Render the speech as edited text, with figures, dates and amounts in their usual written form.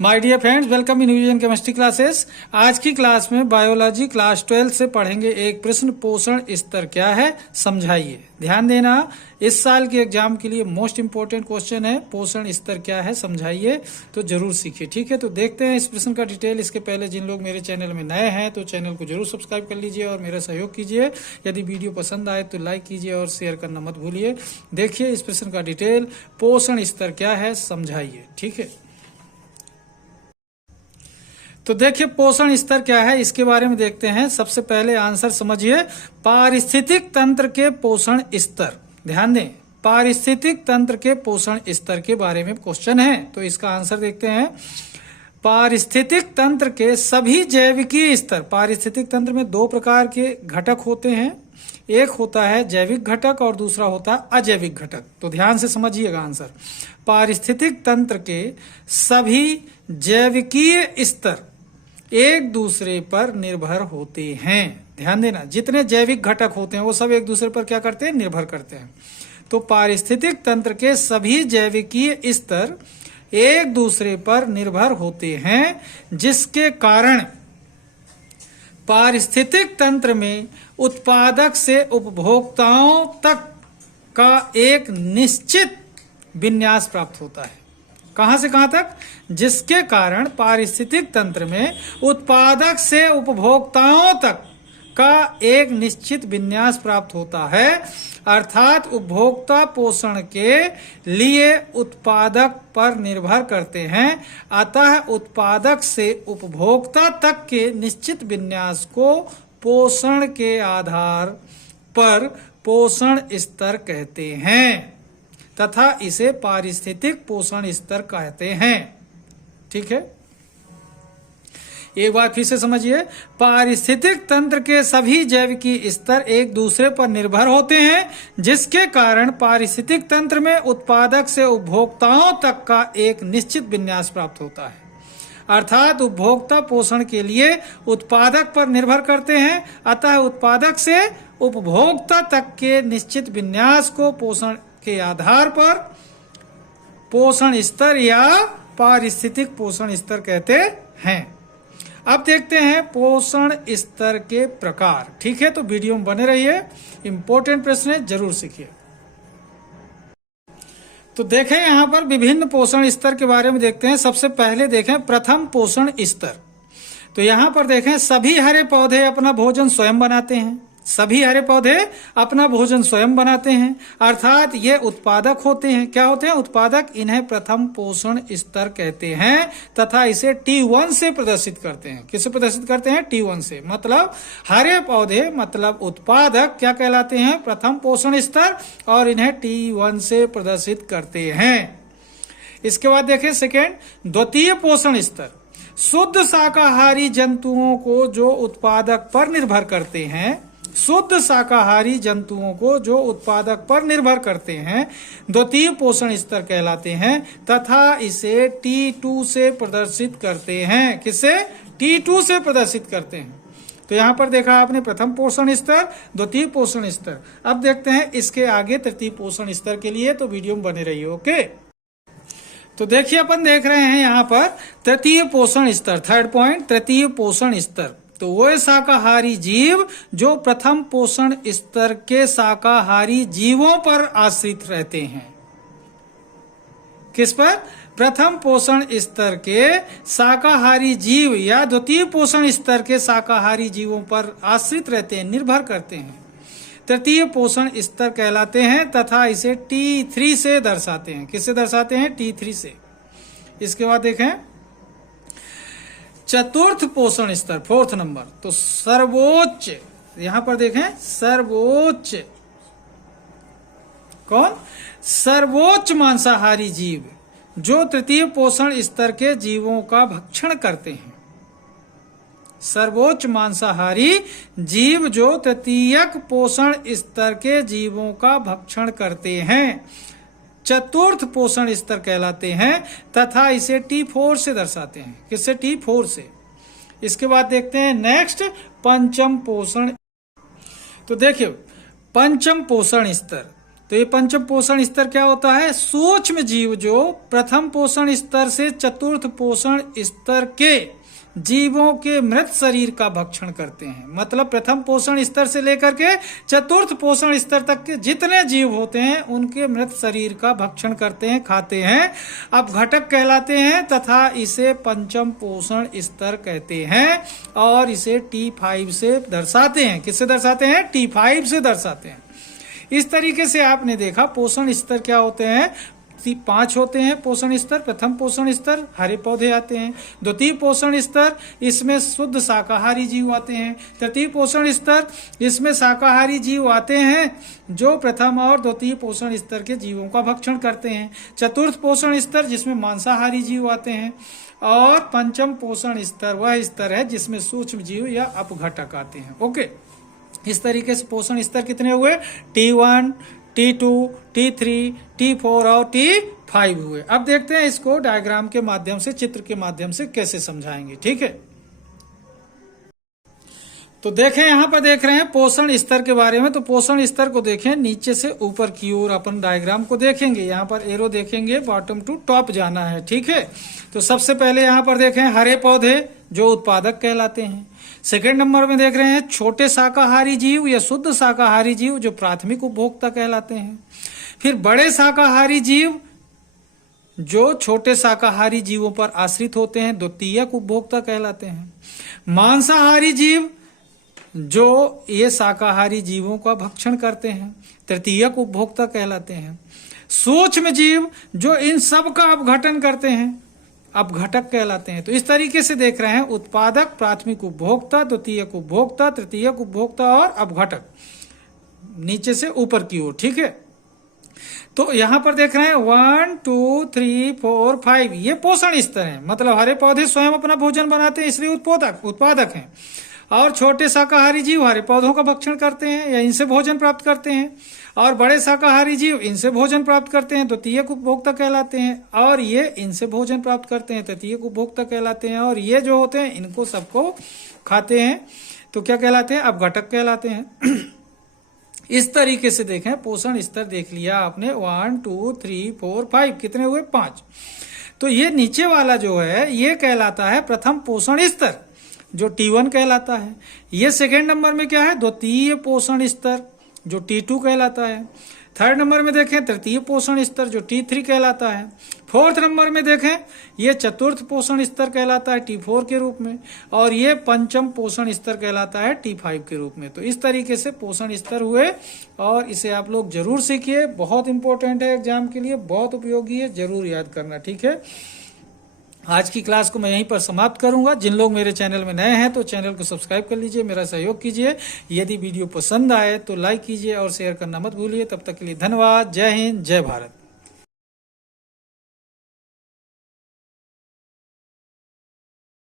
My dear friends, welcome in न्यूजन chemistry classes. आज की क्लास में बायोलॉजी क्लास 12 से पढ़ेंगे एक प्रश्न, पोषण स्तर क्या है समझाइए। ध्यान देना, इस साल के एग्जाम के लिए मोस्ट इंपोर्टेंट क्वेश्चन है, पोषण स्तर क्या है समझाइए, तो जरूर सीखिए। ठीक है, तो देखते हैं इस प्रश्न का डिटेल। इसके पहले जिन लोग मेरे चैनल में नए हैं तो चैनल को जरूर सब्सक्राइब कर लीजिए और मेरा सहयोग कीजिए। यदि वीडियो पसंद आए तो लाइक कीजिए और शेयर करना मत भूलिए। देखिए इस प्रश्न का डिटेल, पोषण स्तर क्या है समझाइए। ठीक है, तो देखिए पोषण स्तर क्या है इसके बारे में देखते हैं। सबसे पहले आंसर समझिए, पारिस्थितिक तंत्र के पोषण स्तर। ध्यान दें, पारिस्थितिक तंत्र के पोषण स्तर के बारे में क्वेश्चन है, तो इसका आंसर देखते हैं। पारिस्थितिक तंत्र के सभी जैविकीय स्तर। पारिस्थितिक तंत्र में दो प्रकार के घटक होते हैं, एक होता है जैविक घटक और दूसरा होता है अजैविक घटक। तो ध्यान से समझिएगा आंसर। पारिस्थितिक तंत्र के सभी जैविकीय स्तर एक दूसरे पर निर्भर होते हैं। ध्यान देना, जितने जैविक घटक होते हैं वो सब एक दूसरे पर क्या करते हैं, निर्भर करते हैं। तो पारिस्थितिक तंत्र के सभी जैविकीय स्तर एक दूसरे पर निर्भर होते हैं, जिसके कारण पारिस्थितिक तंत्र में उत्पादक से उपभोक्ताओं तक का एक निश्चित विन्यास प्राप्त होता है। कहां से कहां तक? जिसके कारण पारिस्थितिक तंत्र में उत्पादक से उपभोक्ताओं तक का एक निश्चित विन्यास प्राप्त होता है। अर्थात उपभोक्ता पोषण के लिए उत्पादक पर निर्भर करते हैं, अतः उत्पादक से उपभोक्ता तक के निश्चित विन्यास को पोषण के आधार पर पोषण स्तर कहते हैं तथा इसे पारिस्थितिक पोषण स्तर कहते हैं। ठीक है, एक बार फिर से समझिए, पारिस्थितिक तंत्र के सभी जैविकीय स्तर एक दूसरे पर निर्भर होते हैं, जिसके कारण पारिस्थितिक तंत्र में उत्पादक से उपभोक्ताओं तक का एक निश्चित विन्यास प्राप्त होता है। अर्थात उपभोक्ता पोषण के लिए उत्पादक पर निर्भर करते हैं, अतः उत्पादक से उपभोक्ता तक के निश्चित विन्यास को पोषण के आधार पर पोषण स्तर या पारिस्थितिक पोषण स्तर कहते हैं। अब देखते हैं पोषण स्तर के प्रकार। ठीक है, तो वीडियो में बने रहिए, इंपॉर्टेंट प्रश्न है, जरूर सीखिए। तो देखें यहां पर विभिन्न पोषण स्तर के बारे में देखते हैं। सबसे पहले देखें प्रथम पोषण स्तर। तो यहां पर देखें सभी हरे पौधे अपना भोजन स्वयं बनाते हैं। सभी हरे पौधे अपना भोजन स्वयं बनाते हैं, अर्थात ये उत्पादक होते हैं। क्या होते हैं? उत्पादक। इन्हें प्रथम पोषण स्तर कहते हैं तथा इसे T1 से प्रदर्शित करते हैं। किससे प्रदर्शित करते हैं? T1 से। मतलब हरे पौधे मतलब उत्पादक क्या कहलाते हैं? प्रथम पोषण स्तर, और इन्हें T1 से प्रदर्शित करते हैं। इसके बाद देखें सेकेंड, द्वितीय पोषण स्तर। शुद्ध शाकाहारी जंतुओं को जो उत्पादक पर निर्भर करते हैं, शुद्ध शाकाहारी जंतुओं को जो उत्पादक पर निर्भर करते हैं, द्वितीय पोषण स्तर कहलाते हैं तथा इसे T2 से प्रदर्शित करते हैं। किससे? T2 से प्रदर्शित करते हैं। तो यहां पर देखा आपने प्रथम पोषण स्तर, द्वितीय पोषण स्तर। अब देखते हैं इसके आगे तृतीय पोषण स्तर के लिए, तो वीडियो में बने रहिए। ओके, तो देखिए अपन देख रहे हैं यहां पर तृतीय पोषण स्तर, थर्ड पॉइंट, तृतीय पोषण स्तर। तो वो शाकाहारी जीव जो प्रथम पोषण स्तर के शाकाहारी जीवों पर आश्रित रहते हैं। किस पर? प्रथम पोषण स्तर के शाकाहारी जीव या द्वितीय पोषण स्तर के शाकाहारी जीवों पर आश्रित रहते हैं, निर्भर करते हैं, तृतीय पोषण स्तर कहलाते हैं तथा इसे T3 से दर्शाते हैं। किससे दर्शाते हैं? T3 से। इसके बाद देखें चतुर्थ पोषण स्तर, फोर्थ नंबर। तो सर्वोच्च, यहां पर देखें सर्वोच्च, कौन? सर्वोच्च मांसाहारी जीव जो तृतीय पोषण स्तर के जीवों का भक्षण करते हैं। सर्वोच्च मांसाहारी जीव जो तृतीयक पोषण स्तर के जीवों का भक्षण करते हैं, चतुर्थ पोषण स्तर कहलाते हैं तथा इसे T4 से दर्शाते हैं। किससे? T4 से। इसके बाद देखते हैं नेक्स्ट, पंचम पोषण। तो देखिए पंचम पोषण स्तर। तो ये पंचम पोषण स्तर क्या होता है? सूक्ष्म जीव जो प्रथम पोषण स्तर से चतुर्थ पोषण स्तर के जीवों के मृत शरीर का भक्षण करते हैं। मतलब प्रथम पोषण स्तर से लेकर के चतुर्थ पोषण स्तर तक के जितने जीव होते हैं उनके मृत शरीर का भक्षण करते हैं, खाते हैं, अपघटक कहलाते हैं तथा इसे पंचम पोषण स्तर कहते हैं और इसे T5 से दर्शाते हैं। किससे दर्शाते हैं? T5 से दर्शाते हैं। इस तरीके से आपने देखा पोषण स्तर क्या होते हैं? 5 होते हैं पोषण स्तर। प्रथम पोषण स्तर हरे पौधे आते हैं। द्वितीय पोषण स्तर इसमें शुद्ध शाकाहारी जीव आते हैं। तृतीय पोषण स्तर इसमें शाकाहारी जीव आते हैं जो प्रथम और द्वितीय पोषण स्तर के जीवों का भक्षण करते हैं। चतुर्थ पोषण स्तर जिसमें मांसाहारी जीव आते हैं और पंचम पोषण स्तर वह स्तर है जिसमें सूक्ष्म जीव या अपघटक आते हैं। ओके, इस तरीके से पोषण स्तर कितने हुए? T1, T2, T3, T4 और T5 हुए। अब देखते हैं इसको डायग्राम के माध्यम से, चित्र के माध्यम से कैसे समझाएंगे। ठीक है, तो देखें यहां पर देख रहे हैं पोषण स्तर के बारे में। तो पोषण स्तर को देखें नीचे से ऊपर की ओर अपन डायग्राम को देखेंगे। यहाँ पर एरो देखेंगे, बॉटम टू टॉप जाना है। ठीक है, तो सबसे पहले यहाँ पर देखें हरे पौधे जो उत्पादक कहलाते हैं। सेकेंड नंबर में देख रहे हैं छोटे शाकाहारी जीव या शुद्ध शाकाहारी जीव जो प्राथमिक उपभोक्ता कहलाते हैं। फिर बड़े शाकाहारी जीव जो छोटे शाकाहारी जीवों पर आश्रित होते हैं, द्वितीयक उपभोक्ता कहलाते हैं। मांसाहारी जीव जो ये शाकाहारी जीवों का भक्षण करते हैं, तृतीयक उपभोक्ता कहलाते हैं। सूक्ष्म जीव जो इन सब का अपघटन करते हैं, अपघटक कहलाते हैं। तो इस तरीके से देख रहे हैं उत्पादक, प्राथमिक उपभोक्ता, द्वितीयक उपभोक्ता, तृतीयक उपभोक्ता और अपघटक, नीचे से ऊपर की ओर। ठीक है, तो यहां पर देख रहे हैं 1 2 3 4 5 ये पोषण स्तर है। मतलब हरे पौधे स्वयं अपना भोजन बनाते हैं इसलिए उत्पादक हैं। और छोटे शाकाहारी जीव हरे पौधों का भक्षण करते हैं या इनसे भोजन प्राप्त करते हैं। और बड़े शाकाहारी जीव इनसे भोजन प्राप्त करते हैं, द्वितीयक उपभोक्ता कहलाते हैं। और ये इनसे भोजन प्राप्त करते हैं, तृतीयक उपभोक्ता कहलाते हैं। और ये जो होते हैं इनको सबको खाते हैं तो क्या कहलाते हैं? अपघटक कहलाते हैं। इस तरीके से देखें पोषण स्तर देख लिया आपने 1 2 3 4 5 कितने हुए? 5। तो ये नीचे वाला जो है ये कहलाता है प्रथम पोषण स्तर जो T1 कहलाता है। ये सेकेंड नंबर में क्या है? द्वितीय पोषण स्तर जो T2 कहलाता है। थर्ड नंबर में देखें तृतीय पोषण स्तर जो T3 कहलाता है। फोर्थ नंबर में देखें ये चतुर्थ पोषण स्तर कहलाता है T4 के रूप में। और ये पंचम पोषण स्तर कहलाता है T5 के रूप में। तो इस तरीके से पोषण स्तर हुए और इसे आप लोग जरूर सीखिए, बहुत इंपॉर्टेंट है एग्जाम के लिए, बहुत उपयोगी है, जरूर याद करना। ठीक है, आज की क्लास को मैं यहीं पर समाप्त करूंगा। जिन लोग मेरे चैनल में नए हैं तो चैनल को सब्सक्राइब कर लीजिए, मेरा सहयोग कीजिए। यदि वीडियो पसंद आए तो लाइक कीजिए और शेयर करना मत भूलिए। तब तक के लिए धन्यवाद। जय हिंद, जय भारत।